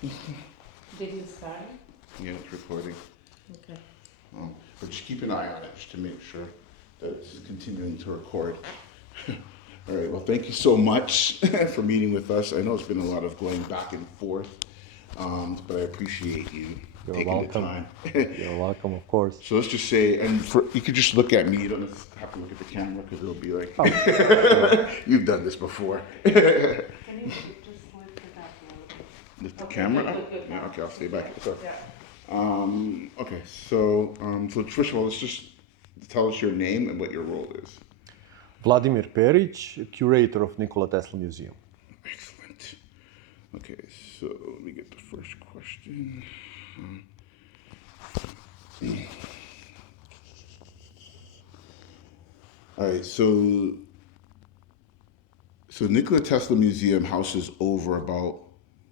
Did you start? Yeah, it's recording. Okay. But just keep an eye on it just to make sure that it's continuing to record. All right, well, thank you so much for meeting with us. I know it's been a lot of going back and forth, but I appreciate you You're taking the welcome. time. You're welcome, of course. So let's just say, and you could just look at me. You don't have to look at the camera because it'll be like, you've done this before. Can you just lift it up a little bit? Lift the Okay, camera good, up? good, good. Yeah, okay, I'll stay back. So, Yeah. okay, so first of all, let's just tell us your name and what your role is. Vladimir Perić, curator of Nikola Tesla Museum. Excellent. Okay, so let me get the first question. All right, so Nikola Tesla Museum houses over about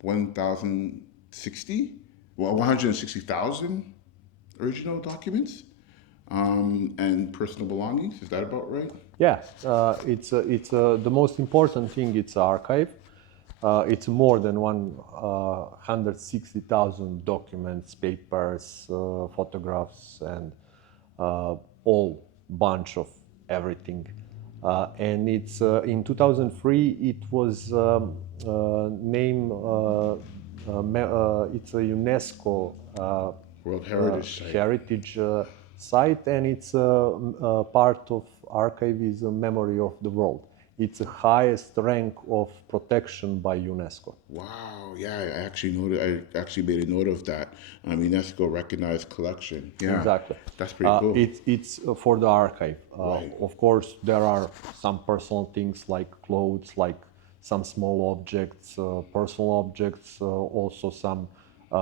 160,000 original documents and personal belongings. Is that about right? Yeah, it's the most important thing. It's archive. It's more than 160,000 documents, papers, photographs, and all bunch of everything. And it's in 2003. It was named. It's a UNESCO World Heritage Site. heritage site, and it's part of archive is a memory of the world. It's the highest rank of protection by UNESCO. Wow, yeah, I actually made a note of that. UNESCO recognized collection. Yeah, Exactly. that's pretty cool. It's for the archive. Right. Of course, there are some personal things like clothes, like some small objects, personal objects, also some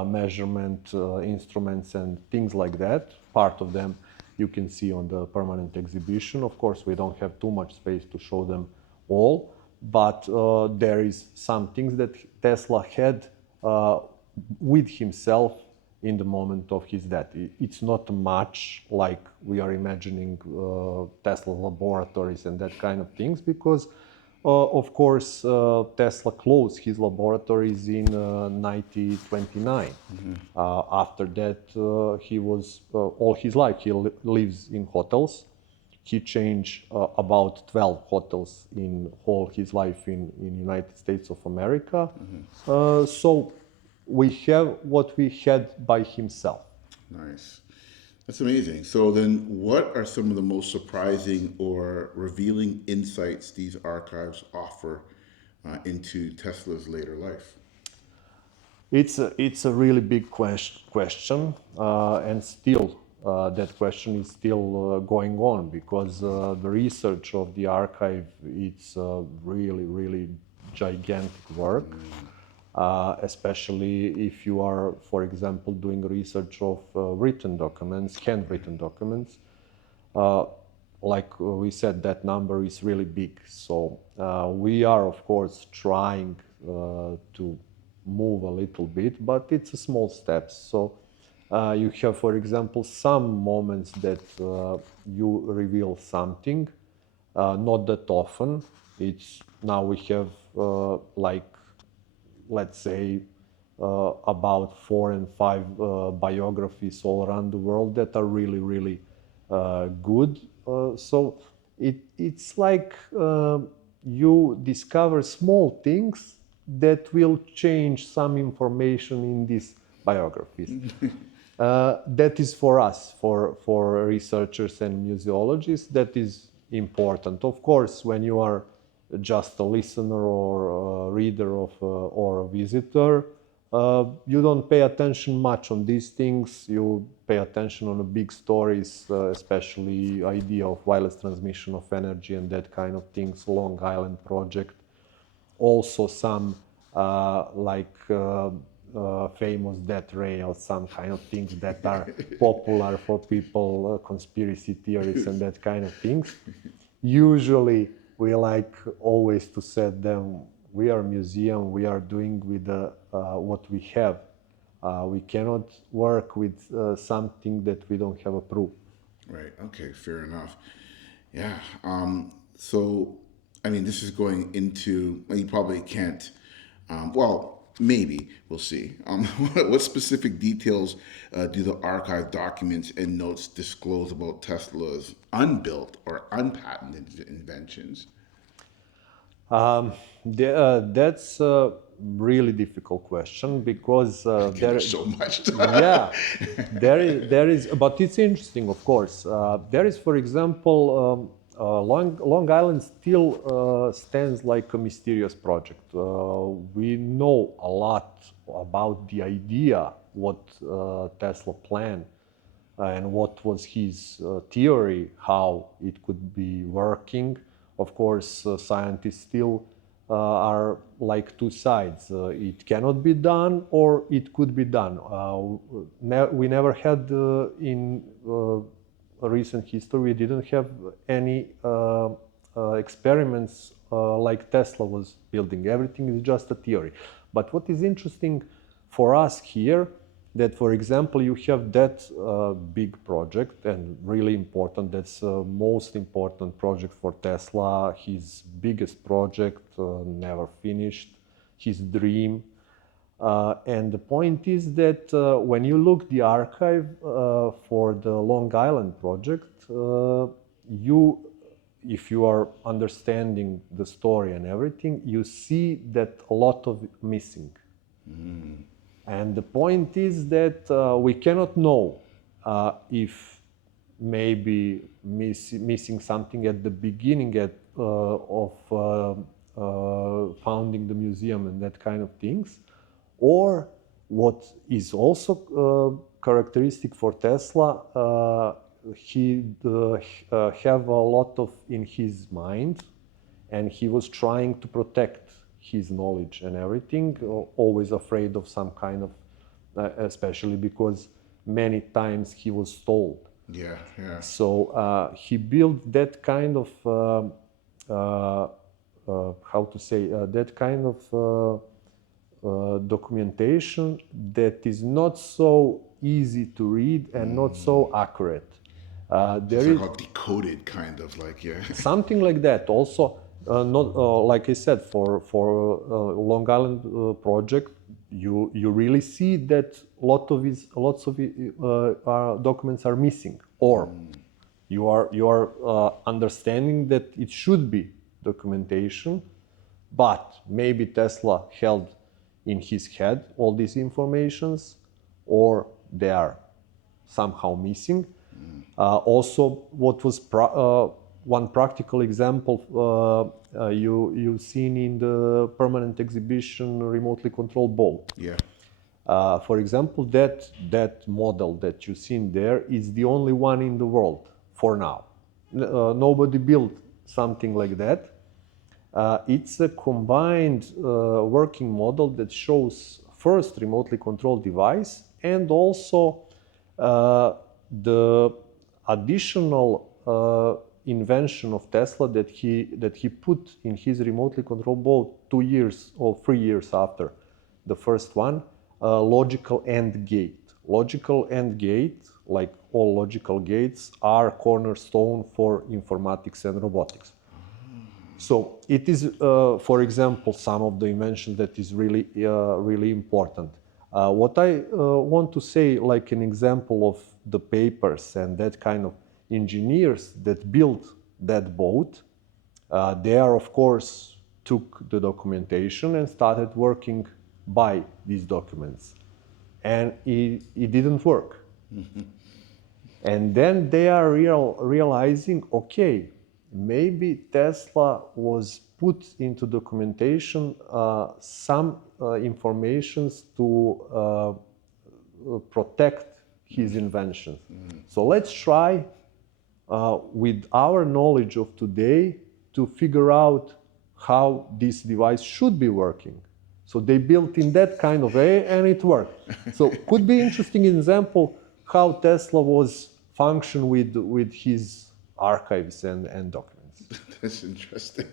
measurement instruments and things like that. Part of them you can see on the permanent exhibition. Of course, we don't have too much space to show them all, but there is some things that Tesla had with himself in the moment of his death. It's not much like we are imagining Tesla laboratories and that kind of things, because of course Tesla closed his laboratories in 1929. After that, he was all his life he lives in hotels. He changed about 12 hotels in all his life in United States of America. So we have what we had by himself. Nice. That's amazing. So then what are some of the most surprising or revealing insights these archives offer into Tesla's later life? It's a really big question, and still that question is still going on, because the research of the archive, it's really gigantic work, especially if you are, for example, doing research of written documents, handwritten documents. Like we said, that number is really big. So we are, of course, trying to move a little bit, but it's a small steps. So you have, for example, some moments that you reveal something, not that often. It's now we have like, let's say, about 4 and 5 biographies all around the world that are really good. So it's like you discover small things that will change some information in these biographies. That is for us, for researchers and museologists, that is important. Of course, when you are just a listener or a reader of or a visitor, you don't pay attention much on these things. You pay attention on the big stories, especially idea of wireless transmission of energy and that kind of things, Long Island project. Also some famous death ray or some kind of things that are popular for people, conspiracy theories and that kind of things. Usually we like always to set them, we are a museum, we are doing with what we have. We cannot work with something that we don't have a proof. Right. Okay. Fair enough. Yeah. So, this is going into, well, you probably can't. Well, maybe we'll see. What specific details do the archive documents and notes disclose about Tesla's unbuilt or unpatented inventions? That's a really difficult question because There's so much. yeah, there is, but it's interesting, of course. There is, for example, Long Island still stands like a mysterious project. We know a lot about the idea, what Tesla planned, and what was his theory, how it could be working. Of course, scientists still are like two sides. It cannot be done or it could be done. We never had in recent history, we didn't have any experiments like Tesla was building. Everything is just a theory. But what is interesting for us here, that for example you have that big project and really important, that's most important project for Tesla, his biggest project, never finished, his dream. And the point is that when you look the archive for the Long Island project, if you are understanding the story and everything, you see that a lot of missing. And the point is that we cannot know if maybe missing something at the beginning of founding the museum and that kind of things, or what is also characteristic for Tesla, he have a lot of in his mind, and he was trying to protect his knowledge and everything, always afraid of some kind of, especially because many times he was told. Yeah. So he built that kind of, how to say, that kind of documentation that is not so easy to read and not so accurate. It's like all decoded, kind of like, yeah. Something like that. Also, not like I said, for Long Island project, you really see that lots of documents are missing, or you are understanding that it should be documentation, but maybe Tesla held in his head all these informations, or they are somehow missing. Also, what was one practical example you've seen in the permanent exhibition, remotely controlled boat. Yeah. For example, that model that you've seen there is the only one in the world for now. Nobody built something like that. It's a combined working model that shows first remotely controlled device and also the additional invention of Tesla that he put in his remotely controlled boat 2 years or 3 years after the first one, logical AND gate. Logical AND gate, like all logical gates, are cornerstone for informatics and robotics. So it is, for example, some of the inventions that is really important. What I want to say, like an example of the papers and that kind of engineers that built that boat, they are, of course, took the documentation and started working by these documents. And it didn't work. And then they are realizing, okay, maybe Tesla was put into documentation some informations to protect his inventions. So let's try with our knowledge of today to figure out how this device should be working. So they built in that kind of way and it worked. So could be interesting example how Tesla was function with his archives and documents. That's interesting.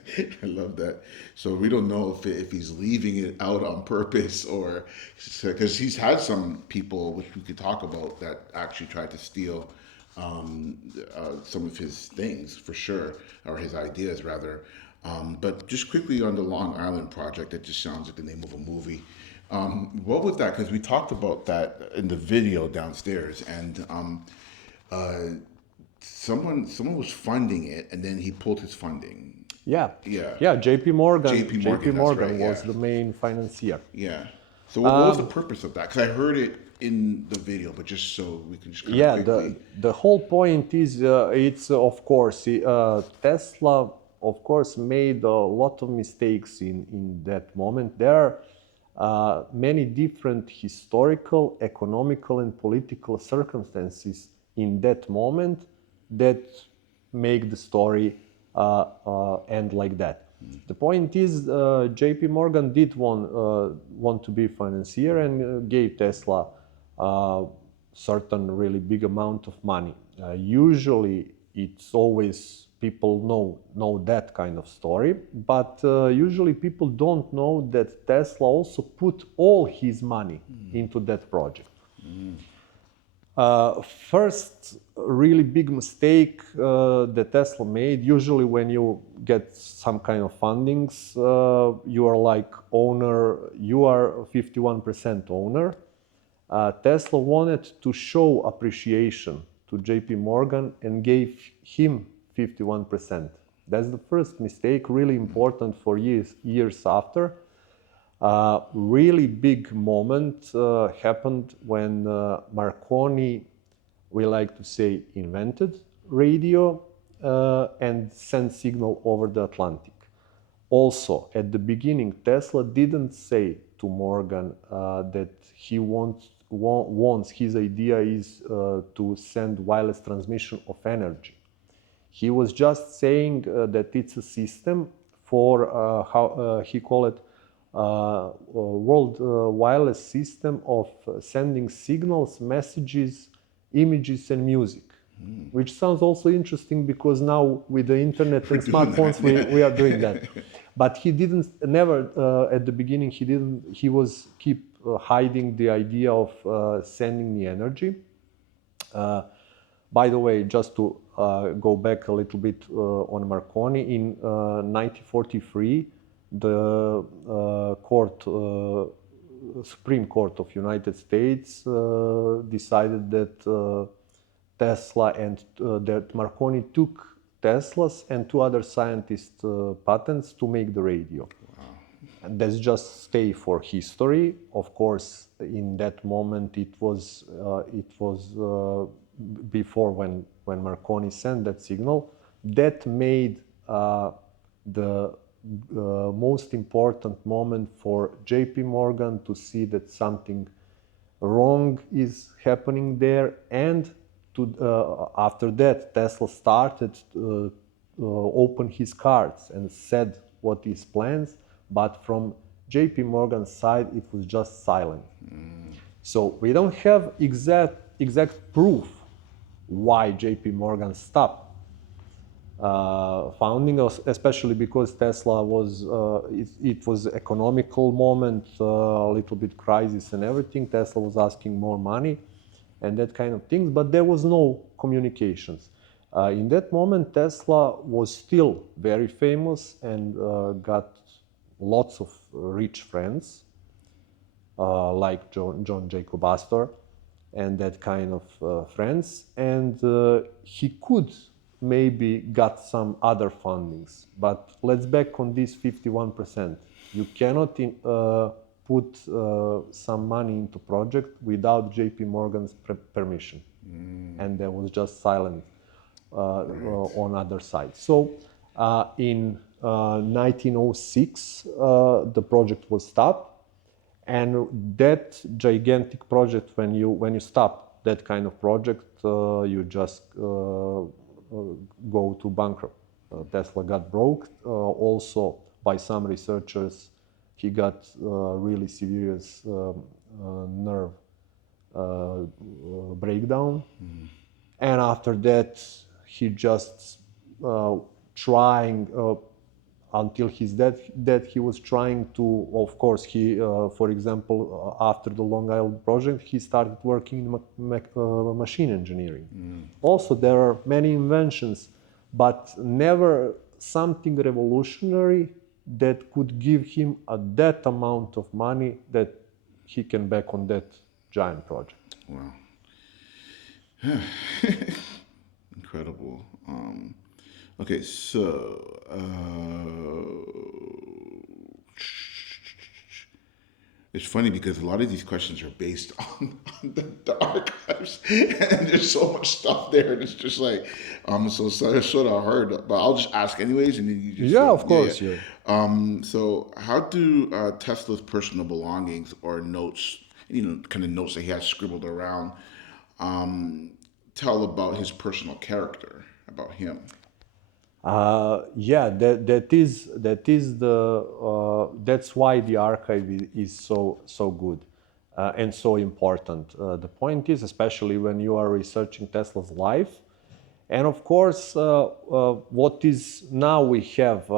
I love that. So we don't know if he's leaving it out on purpose, or because he's had some people, which we could talk about, that actually tried to steal some of his things for sure, or his ideas rather. But just quickly on the Long Island project, that just sounds like the name of a movie. What was that? Because we talked about that in the video downstairs, and someone was funding it, and then he pulled his funding. Yeah, Yeah. yeah. JP Morgan. JP Morgan, that's right, was yeah. the main financier. Yeah. So what was the purpose of that? Because I heard it in the video, but just so we can just kind Yeah, of quickly. the whole point is it's of course Tesla of course made a lot of mistakes in that moment. There are many different historical, economical, and political circumstances in that moment that make the story end like that. The point is, J.P. Morgan did want to be financier and gave Tesla certain really big amount of money. Usually, it's always people know that kind of story, but usually people don't know that Tesla also put all his money into that project. First really big mistake that Tesla made, usually when you get some kind of fundings, you are like owner, you are 51% owner. Tesla wanted to show appreciation to JP Morgan and gave him 51%. That's the first mistake, really important for years after. Really big moment happened when Marconi, we like to say, invented radio and sent signal over the Atlantic. Also, at the beginning, Tesla didn't say to Morgan that he wants his idea is to send wireless transmission of energy. He was just saying that it's a system for how he called it world wireless system of sending signals, messages, images, and music, which sounds also interesting because now with the internet and smartphones we are doing that. But he didn't never at the beginning he was keep hiding the idea of sending the energy. By the way, just to go back a little bit on Marconi, in 1943, the Supreme Court of United States decided that Tesla and that Marconi took Tesla's and two other scientists' patents to make the radio. And that's just stay for history. Of course, in that moment, it was before when Marconi sent that signal. That made the most important moment for JP Morgan to see that something wrong is happening there, and after that Tesla started to open his cards and said what his plans, but from JP Morgan's side it was just silent. So we don't have exact proof why JP Morgan stopped founding us, especially because Tesla was it was economical moment, a little bit crisis and everything. Tesla was asking more money and that kind of things, but there was no communications. In that moment, Tesla was still very famous and got lots of rich friends, like John Jacob Astor and that kind of friends, and he could maybe got some other fundings. But let's back on this 51%. You cannot put some money into project without JP Morgan's permission. And there was just silent on other side. So in 1906, the project was stopped. And that gigantic project, when you stop that kind of project, you just go to bankrupt. Tesla got broke. Also, by some researchers, he got really serious nerve breakdown. And after that, he just trying until his death, he was trying to, of course, he, for example, after the Long Island project, he started working in machine engineering. Also, there are many inventions, but never something revolutionary that could give him that amount of money that he came back on that giant project. Wow. Incredible. Okay, so it's funny because a lot of these questions are based on the archives, and there's so much stuff there, and it's just like, so it's sort of hard. But I'll just ask anyways, and then you just Yeah, of course. Yeah. So how do Tesla's personal belongings or notes, kind of notes that he has scribbled around, tell about his personal character, about him? Yeah, that is that's why the archive is so good and so important. The point is, especially when you are researching Tesla's life, and of course, what is now we have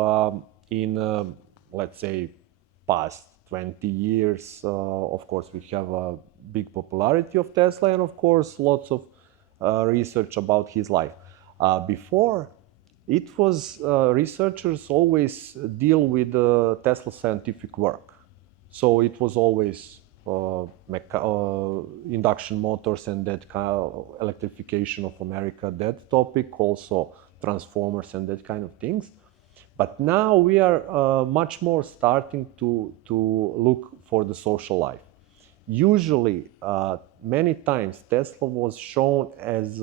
in let's say past 20 years. Of course, we have a big popularity of Tesla, and of course, lots of research about his life. Before, it was researchers always deal with Tesla scientific work. So it was always induction motors and that kind of electrification of America, that topic, also transformers and that kind of things. But now we are much more starting to look for the social life. Usually, many times Tesla was shown as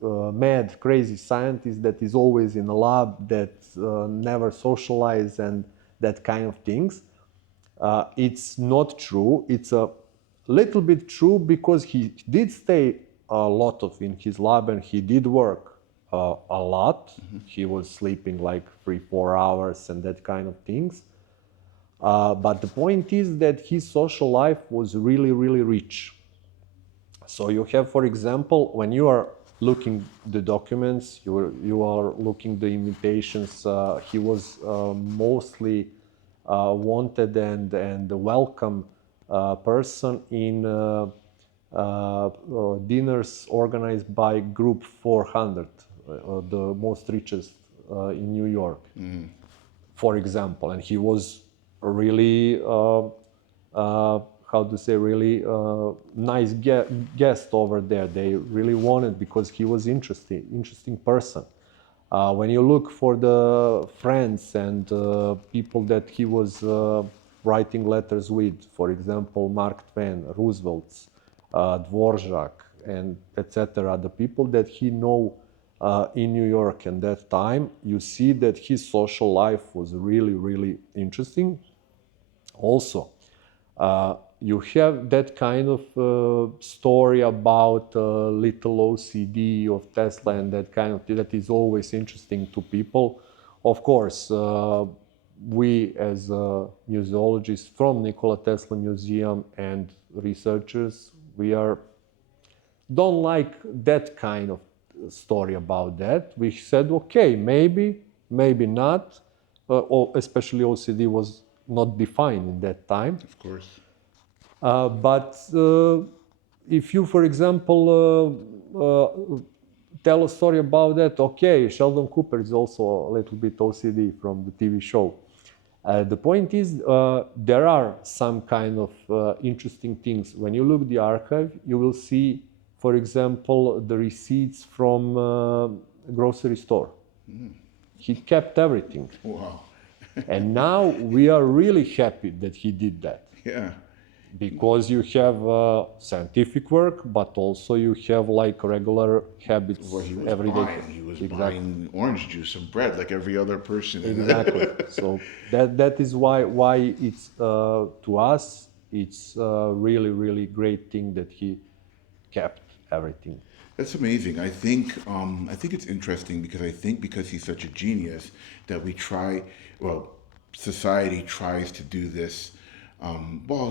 mad, crazy scientist that is always in a lab, that never socialize and that kind of things. It's not true. It's a little bit true because he did stay a lot of in his lab and he did work a lot. Mm-hmm. He was sleeping like 3-4 hours and that kind of things. But the point is that his social life was really, really rich. So you have, for example, when you are looking the documents, you are looking the invitations. He was mostly wanted and welcome person in dinners organized by Group 400, the most richest in New York, for example. And he was really how to say, really nice guest over there. They really wanted because he was interesting person. When you look for the friends and people that he was writing letters with, for example, Mark Twain, Roosevelt, Dvorak, and etc., the people that he know in New York at that time, you see that his social life was really, really interesting. Also, you have that kind of story about little OCD of Tesla and that kind of thing that is always interesting to people. Of course, we as museologists from Nikola Tesla Museum and researchers, we don't like that kind of story about that. We said, okay, maybe not, especially OCD was not defined in that time. Of course. But if you, for example, tell a story about that, okay, Sheldon Cooper is also a little bit OCD from the TV show. The point is, there are some kind of interesting things. When you look the archive, you will see, for example, the receipts from grocery store. Mm. He kept everything. Wow. And now we are really happy that he did that. Yeah. Because you have scientific work, but also you have like regular habits every day. He was buying orange juice and bread like every other person. Exactly. So that is why it's to us it's a really, really great thing that he kept everything. That's amazing. I think it's interesting because he's such a genius that society tries to do this.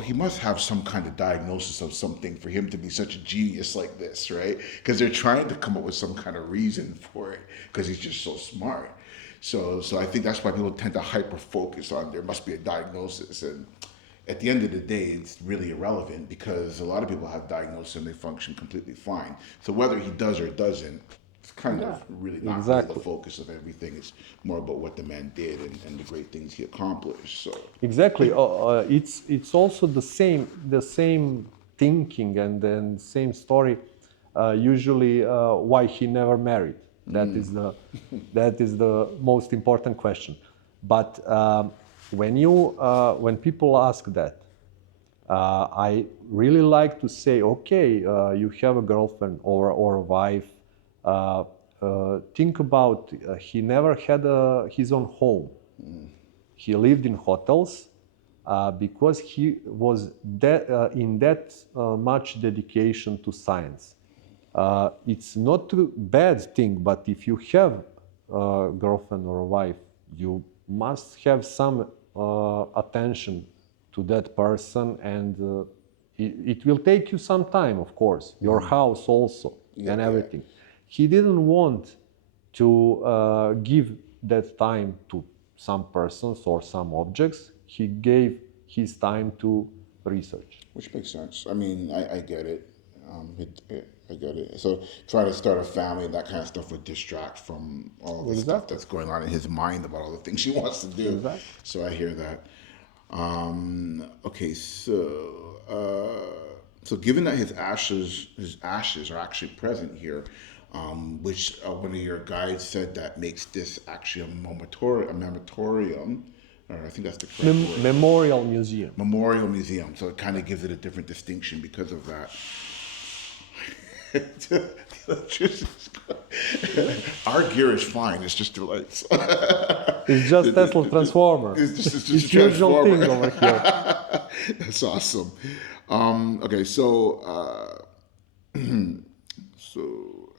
He must have some kind of diagnosis of something for him to be such a genius like this, right? Because they're trying to come up with some kind of reason for it because he's just so smart. So I think that's why people tend to hyper-focus on there must be a diagnosis. And at the end of the day, it's really irrelevant because a lot of people have diagnosis and they function completely fine. So whether he does or doesn't, it's kind of really not exactly. really the focus of everything. It's more about what the man did and the great things he accomplished. So Exactly. It's also the same thinking and then same story. Usually, why he never married. That is the most important question. But when people ask that, I really like to say, okay, you have a girlfriend or a wife. Think about he never had his own home. He lived in hotels because he was in that much dedication to science. It's not a bad thing, but if you have a girlfriend or a wife, you must have some attention to that person, and it will take you some time, of course, your house also, and everything. He didn't want to give that time to some persons or some objects. He gave his time to research. which makes sense. I mean, I get it. I get it. So trying to start a family, that kind of stuff would distract from all the stuff that's going on in his mind about all the things he wants to do. Exactly. So I hear that. Okay, so given that his ashes are actually present here, which one of your guides said that makes this actually a memoriam, or I think that's the correct word. Memorial Museum. Memorial museum. So it kind of gives it a different distinction because of that. Our gear is fine. It's just the lights. It's just Tesla transformer. It's just It's a usual transformer. thing over here. That's awesome. Okay, so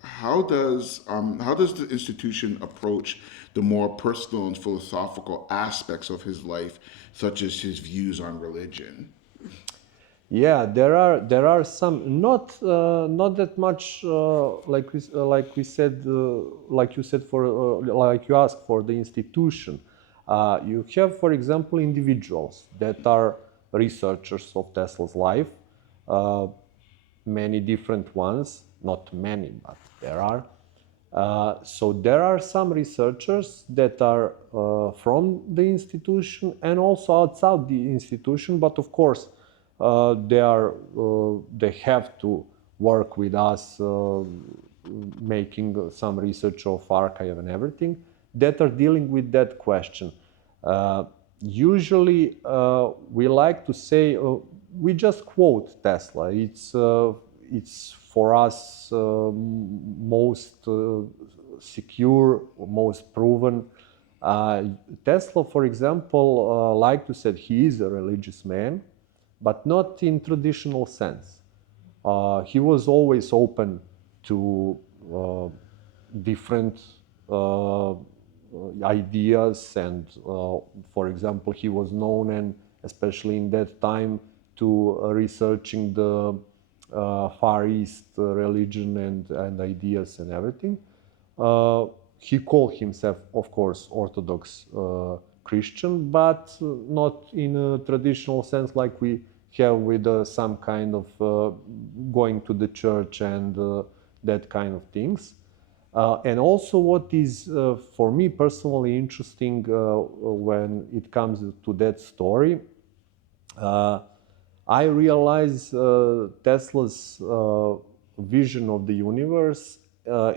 how does the institution approach the more personal and philosophical aspects of his life, such as his views on religion? Yeah, there are some not that much like you said for like you asked for the institution. You have, for example, individuals that are researchers of Tesla's life, many different ones, not many, but there are. So there are some researchers that are from the institution and also outside the institution, but of course they have to work with us, making some research of archive and everything, that are dealing with that question. Usually we like to say, we just quote Tesla. It's for us most secure, most proven. Tesla, for example, like to say he is a religious man, but not in traditional sense. He was always open to different ideas, and for example, he was known, and especially in that time, to researching the Far East religion and ideas and everything. He called himself, of course, Orthodox Christian, but not in a traditional sense like we have with some kind of going to the church and that kind of things. And also what is for me personally interesting when it comes to that story, I realize Tesla's vision of the universe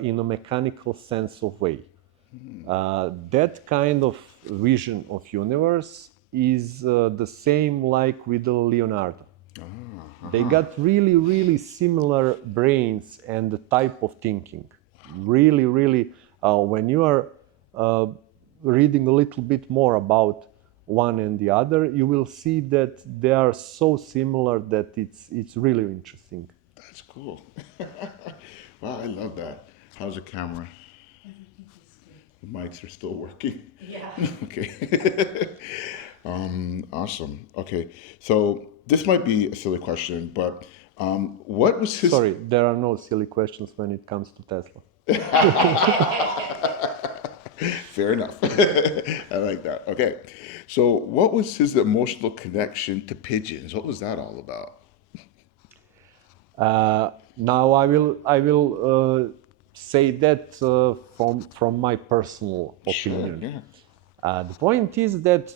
in a mechanical sense of way. That kind of vision of universe is the same like with Leonardo. They got really, really similar brains and the type of thinking. Really, really, when you are reading a little bit more about one and the other, you will see that they are so similar that it's really interesting. That's cool. Wow, I love that. How's the camera? Everything is good. The mics are still working? Yeah. Okay. Awesome. Okay. So this might be a silly question, but what was his... Sorry, there are no silly questions when it comes to Tesla. Fair enough. I like that. Okay. So what was his emotional connection to pigeons? What was that all about? Now I will say that from my personal opinion. Sure, yeah. The point is that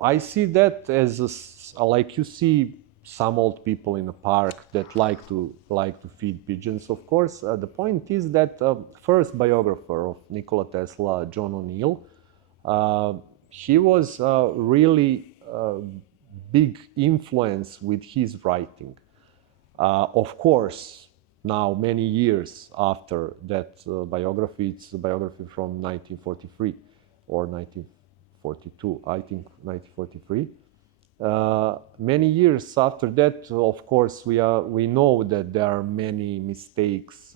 I see that as like you see some old people in a park that like to feed pigeons. Of course, the point is that first biographer of Nikola Tesla, John O'Neill, he was really big influence with his writing. Of course, now many years after that biography, it's a biography from 1943 or 1942, I think 1943. Many years after that, of course, we know that there are many mistakes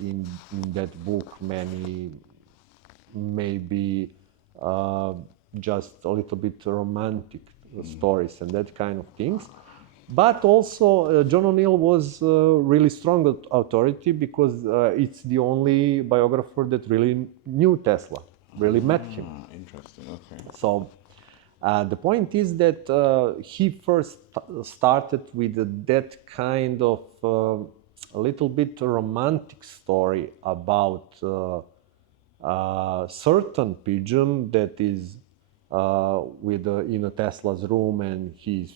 in that book, many maybe just a little bit romantic stories and that kind of things. But also, John O'Neill was a really strong authority because it's the only biographer that really knew Tesla, really met him. Interesting, okay. So the point is that he first started with that kind of a little bit romantic story about certain pigeon that is in a Tesla's room, and he's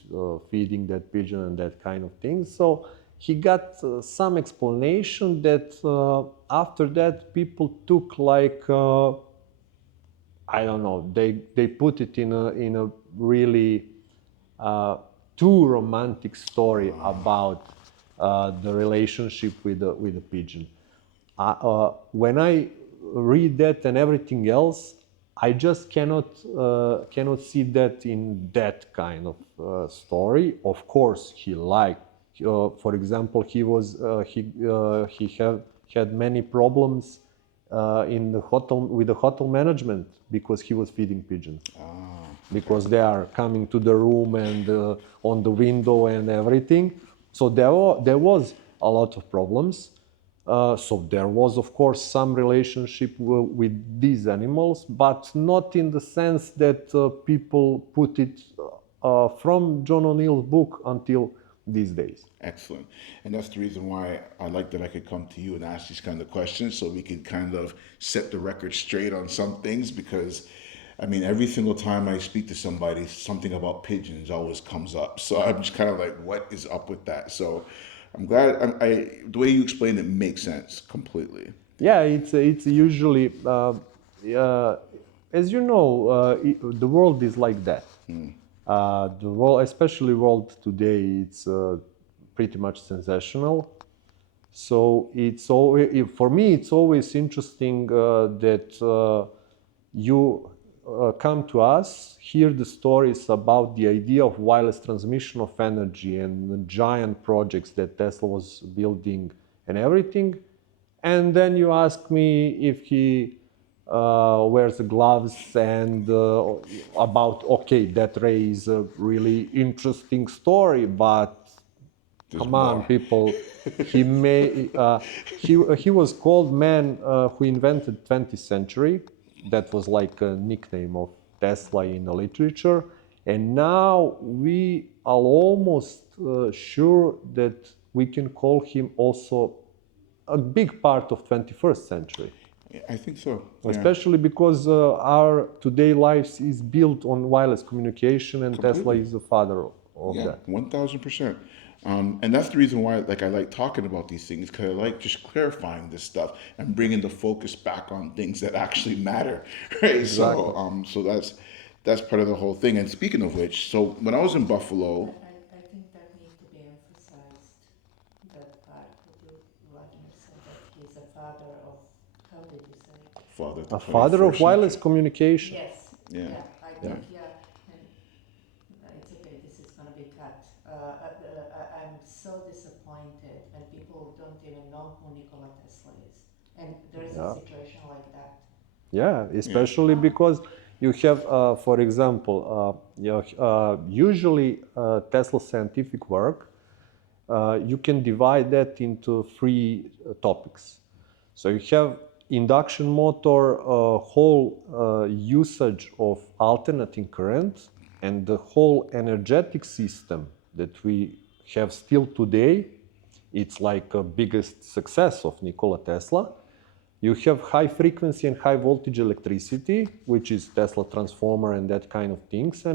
feeding that pigeon and that kind of thing. So he got some explanation that after that people took like I don't know, they put it in a really too romantic story about the relationship with the pigeon. When I read that and everything else, I just cannot see that in that kind of story. Of course, he liked. For example, he had many problems in the hotel with the hotel management because he was feeding pigeons. Because they are coming to the room and on the window and everything. So there was a lot of problems. So there was, of course, some relationship with these animals, but not in the sense that people put it from John O'Neill's book until these days. Excellent. And that's the reason why I like that I could come to you and ask these kind of questions so we could kind of set the record straight on some things, because I mean, every single time I speak to somebody, something about pigeons always comes up. So I'm just kind of like, what is up with that? So I'm glad the way you explained it makes sense completely. Yeah, it's usually, as you know, the world is like that. The world, especially world today, it's pretty much sensational. So it's always, for me, it's always interesting that you come to us, hear the stories about the idea of wireless transmission of energy and the giant projects that Tesla was building and everything. And then you ask me if he wears the gloves and about, okay, that Ray is a really interesting story, but come on, people. He was called man who invented 20th century. That was like a nickname of Tesla in the literature. And now we are almost sure that we can call him also a big part of 21st century. I think so. Yeah. Especially because our today lives is built on wireless communication, and Completely. Tesla is the father of that. 1000%. And that's the reason why, like, I like talking about these things, because I like just clarifying this stuff and bringing the focus back on things that actually matter, right? Exactly. So that's part of the whole thing. And speaking of which, so when I was in Buffalo, I think that needs to be emphasized, that part that Vladimir said that he's a father of, how did you say? A father of 21st wireless century. communication. Yes, Yeah. I think, and it's okay, this is gonna be cut. I'm so disappointed when people don't even know who Nikola Tesla is. And there is a situation like that. Yeah, especially because you have, for example, usually Tesla scientific work, you can divide that into three topics. So you have induction motor, whole usage of alternating current, and the whole energetic system that we have still today it's like a biggest success of Nikola Tesla. You have high frequency and high voltage electricity, which is Tesla transformer and that kind of things. And